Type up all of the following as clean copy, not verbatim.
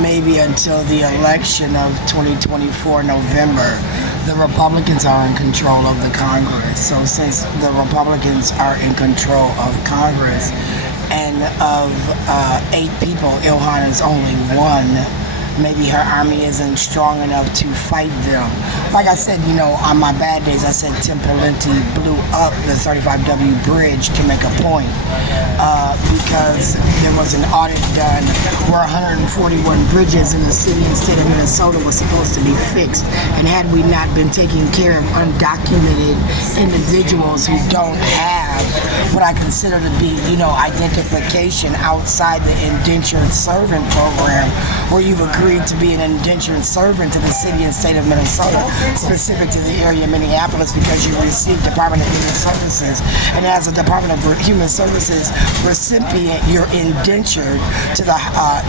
maybe until the election of 2024 November. The Republicans are in control of the Congress. So since the Republicans are in control of Congress, and of 8 people, Ilhan is only one. Maybe her army isn't strong enough to fight them. Like I said, on my bad days, I said Tim Pawlenty blew up the 35W bridge to make a point because there was an audit done where 141 bridges in the city and state of Minnesota was supposed to be fixed. And had we not been taking care of undocumented individuals who don't have what I consider to be, identification outside the indentured servant program, where you've agreed to be an indentured servant to the city and state of Minnesota, specific to the area of Minneapolis, because you received Department of Human Services. And as a Department of Human Services recipient, you're indentured to the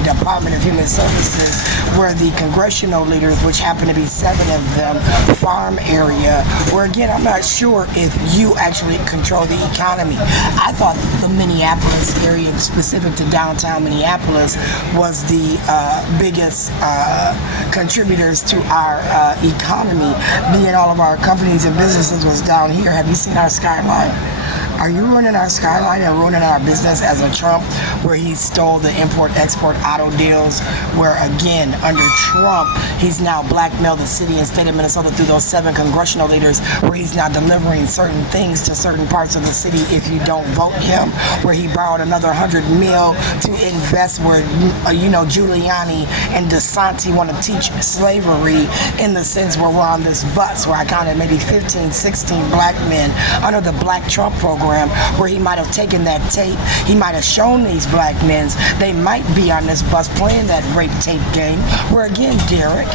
Department of Human Services, where the congressional leaders, which happen to be 7 of them, farm area, where again, I'm not sure if you actually control the economy. I thought the Minneapolis area, specific to downtown Minneapolis, was the biggest contributors to our economy, being all of our companies and businesses was down here. Have you seen our skyline? Are you ruining our skyline and ruining our business as a Trump, where he stole the import-export auto deals, where again, under Trump, he's now blackmailed the city and state of Minnesota through those 7 congressional leaders, where he's now delivering certain things to certain parts of the city if you don't vote him, where he borrowed another $100 million to invest where, Giuliani and DeSantis want to teach slavery, in the sense where we're on this bus, where I counted maybe 15, 16 black men under the Black Trump program, where he might have taken that tape, he might have shown these black men, they might be on this bus playing that rape tape game, where again, Derek,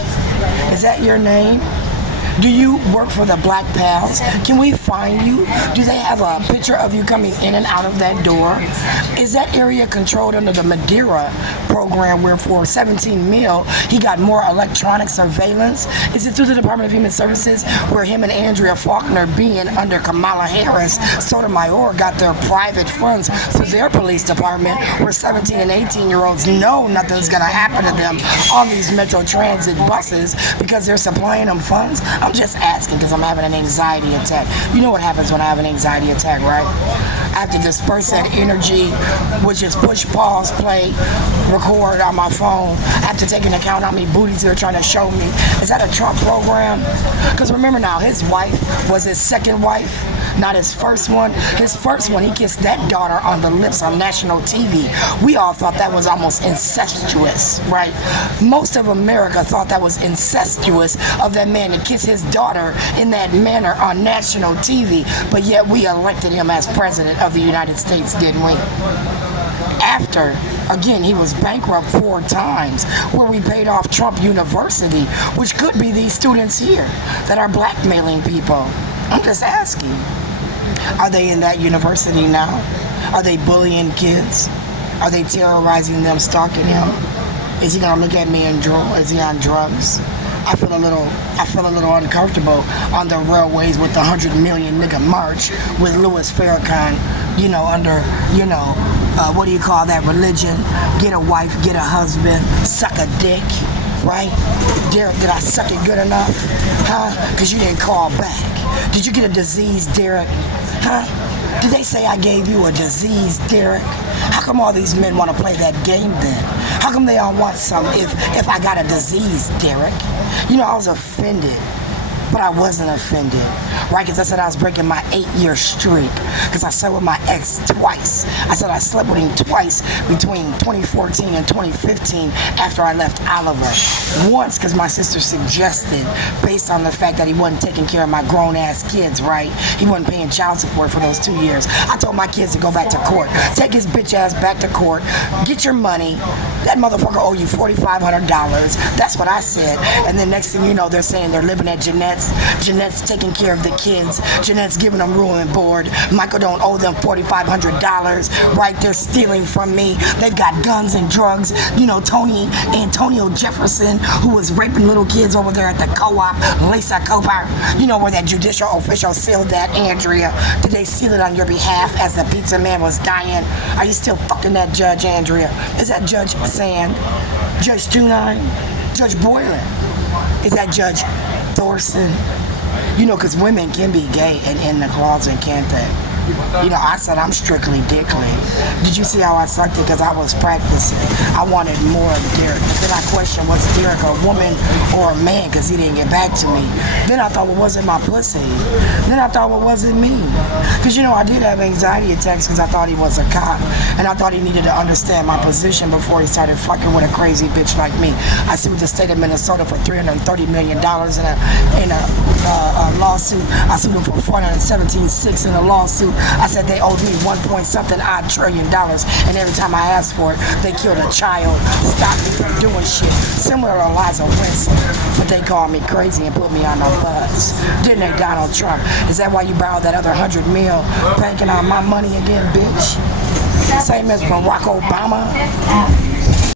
is that your name? Do you work for the Black Pals? Can we find you? Do they have a picture of you coming in and out of that door? Is that area controlled under the Madeira program, where for 17 mil, he got more electronic surveillance? Is it through the Department of Human Services, where him and Andrea Faulkner, being under Kamala Harris, Sotomayor, got their private funds through their police department, where 17 and 18-year-olds know nothing's gonna happen to them on these Metro Transit buses because they're supplying them funds? I'm just asking because I'm having an anxiety attack. You know what happens when I have an anxiety attack, right? I have to disperse that energy, which is push, pause, play, record on my phone. I have to take into account how many booties they're trying to show me. Is that a Trump program? Because remember now, his wife was his second wife, not his first one. His first one, he kissed that daughter on the lips on national TV. We all thought that was almost incestuous, right? Most of America thought that was incestuous of that man to kiss his daughter in that manner on national TV, but yet we elected him as president of the United States, didn't we? After, again, he was bankrupt 4 times, where we paid off Trump University, which could be these students here that are blackmailing people. I'm just asking. Are they in that university now? Are they bullying kids? Are they terrorizing them, stalking him? Is he gonna look at me and drool? Is he on drugs? I feel a little uncomfortable on the railways with the 100 million nigga march with Louis Farrakhan, under, what do you call that religion? Get a wife, get a husband, suck a dick, right? Derek, did I suck it good enough? Huh? Because you didn't call back. Did you get a disease, Derek? Huh? Did they say I gave you a disease, Derek? How come all these men want to play that game then? How come they all want some if I got a disease, Derek? I was offended, but I wasn't offended, right? Because I said I was breaking my 8-year streak, because I slept with my ex twice. I said I slept with him twice between 2014 and 2015 after I left Oliver. Once because my sister suggested, based on the fact that he wasn't taking care of my grown-ass kids, right? He wasn't paying child support for those 2 years. I told my kids to go back to court. Take his bitch ass back to court. Get your money. That motherfucker owe you $4,500. That's what I said. And then next thing you know, they're saying they're living at Jeanette's Jeanette's. Jeanette's taking care of the kids. Jeanette's giving them room and board. Michael don't owe them $4,500. Right, they're stealing from me. They've got guns and drugs. You know, Antonio Jefferson, who was raping little kids over there at the co-op, Lisa Cooper. You know where that judicial official sealed that, Andrea. Did they seal it on your behalf as the pizza man was dying? Are you still fucking that judge, Andrea? Is that Judge Sand? Judge Tunine? Judge Boylan? Is that Judge Thorson? You know, because women can be gay and in the closet, can't they? You know, I said I'm strictly dickly. Did you see how I sucked it? Because I was practicing. I wanted more of Derek. Then I questioned, was Derek a woman or a man? Because he didn't get back to me. Then I thought, well, was it my pussy? Then I thought, well, was it me? Because, you know, I did have anxiety attacks because I thought he was a cop. And I thought he needed to understand my position before he started fucking with a crazy bitch like me. I sued the state of Minnesota for $330 million in a lawsuit. I sued him for $417.6 in a lawsuit. I said they owed me $1.something odd trillion, and every time I asked for it, they killed a child, stopped me from doing shit. Similar to Eliza Winston, but they called me crazy and put me on the bus. Didn't they, Donald Trump? Is that why you borrowed that other $100 million, banking on my money again, bitch? Same as Barack Obama.